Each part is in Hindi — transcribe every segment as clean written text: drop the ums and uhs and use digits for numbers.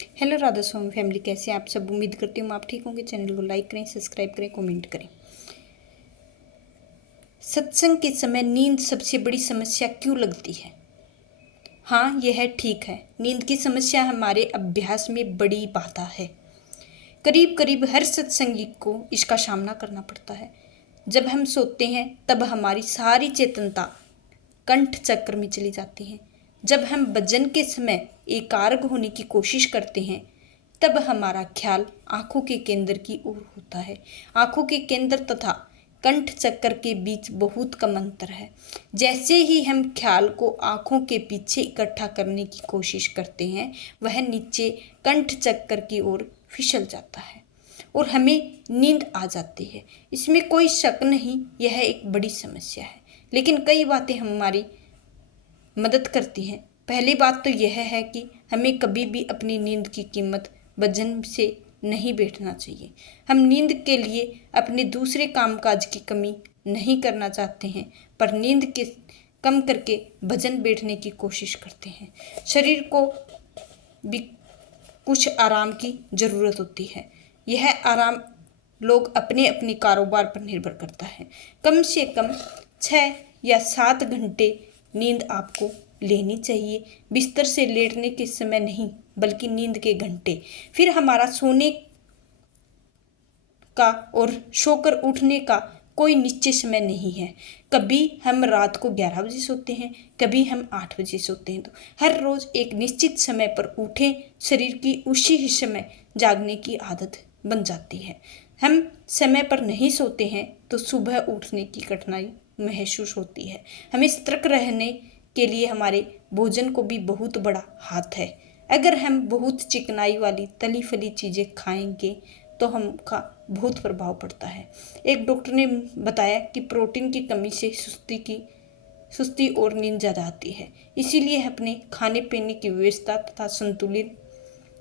हेलो राधा स्वामी फैमिली, कैसे हैं आप सब। उम्मीद करती हूँ आप ठीक होंगे। चैनल को लाइक करें, सब्सक्राइब करें, कमेंट करें। सत्संग के समय नींद सबसे बड़ी समस्या क्यों लगती है? हाँ, यह ठीक है। नींद की समस्या हमारे अभ्यास में बड़ी बाधा है। करीब करीब हर सत्संगी को इसका सामना करना पड़ता है। जब हम सोते हैं तब हमारी सारी चेतनता कंठ चक्र में चली जाती है। जब हम भजन के समय एकाग्र होने की कोशिश करते हैं तब हमारा ख्याल आँखों के केंद्र की ओर होता है। आँखों के केंद्र तथा कंठ चक्र के बीच बहुत कम अंतर है। जैसे ही हम ख्याल को आँखों के पीछे इकट्ठा करने की कोशिश करते हैं, वह नीचे कंठ चक्र की ओर फिसल जाता है और हमें नींद आ जाती है। इसमें कोई शक नहीं, यह एक बड़ी समस्या है। लेकिन कई बातें हमारी मदद करती हैं। पहली बात तो यह है कि हमें कभी भी अपनी नींद की कीमत भजन से नहीं बैठना चाहिए। हम नींद के लिए अपने दूसरे कामकाज की कमी नहीं करना चाहते हैं, पर नींद के कम करके भजन बैठने की कोशिश करते हैं। शरीर को भी कुछ आराम की ज़रूरत होती है। यह आराम लोग अपने अपने कारोबार पर निर्भर करता है। कम से कम 6 या 7 घंटे नींद आपको लेनी चाहिए। बिस्तर से लेटने के समय नहीं, बल्कि नींद के घंटे। फिर हमारा सोने का और सोकर उठने का कोई निश्चित समय नहीं है। कभी हम रात को 11 बजे सोते हैं, कभी हम 8 बजे सोते हैं। तो हर रोज़ एक निश्चित समय पर उठें। शरीर की उसी ही समय जागने की आदत बन जाती है। हम समय पर नहीं सोते हैं तो सुबह उठने की कठिनाई महसूस होती है। हमें सतर्क रहने के लिए हमारे भोजन को भी बहुत बड़ा हाथ है। अगर हम बहुत चिकनाई वाली तली फली चीज़ें खाएंगे तो हमका बहुत प्रभाव पड़ता है। एक डॉक्टर ने बताया कि प्रोटीन की कमी से सुस्ती और नींद ज़्यादा आती है। इसीलिए अपने खाने पीने की व्यवस्था तथा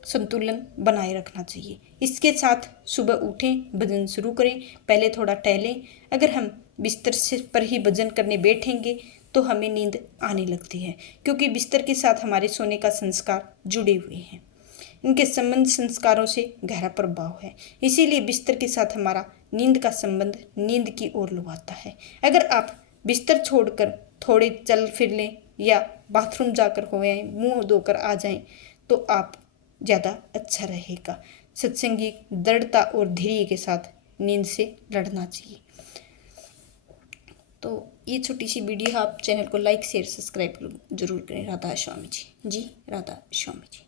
संतुलन बनाए रखना चाहिए। इसके साथ सुबह उठें, भजन शुरू करें। पहले थोड़ा टहलें। अगर हम बिस्तर से पर ही भजन करने बैठेंगे तो हमें नींद आने लगती है, क्योंकि बिस्तर के साथ हमारे सोने का संस्कार जुड़े हुए हैं। इनके संबंध संस्कारों से गहरा प्रभाव है। इसीलिए बिस्तर के साथ हमारा नींद का संबंध नींद की ओर लुभाता है। अगर आप बिस्तर छोड़कर थोड़े चल फिर लें या बाथरूम जाकर हो आए, मुंह धोकर आ जाएं, तो आप ज़्यादा अच्छा रहेगा। सत्संगी दृढ़ता और धैर्य के साथ नींद से लड़ना चाहिए। तो ये छोटी सी वीडियो, आप चैनल को लाइक शेयर सब्सक्राइब जरूर करें। राधा स्वामी जी। राधा स्वामी जी।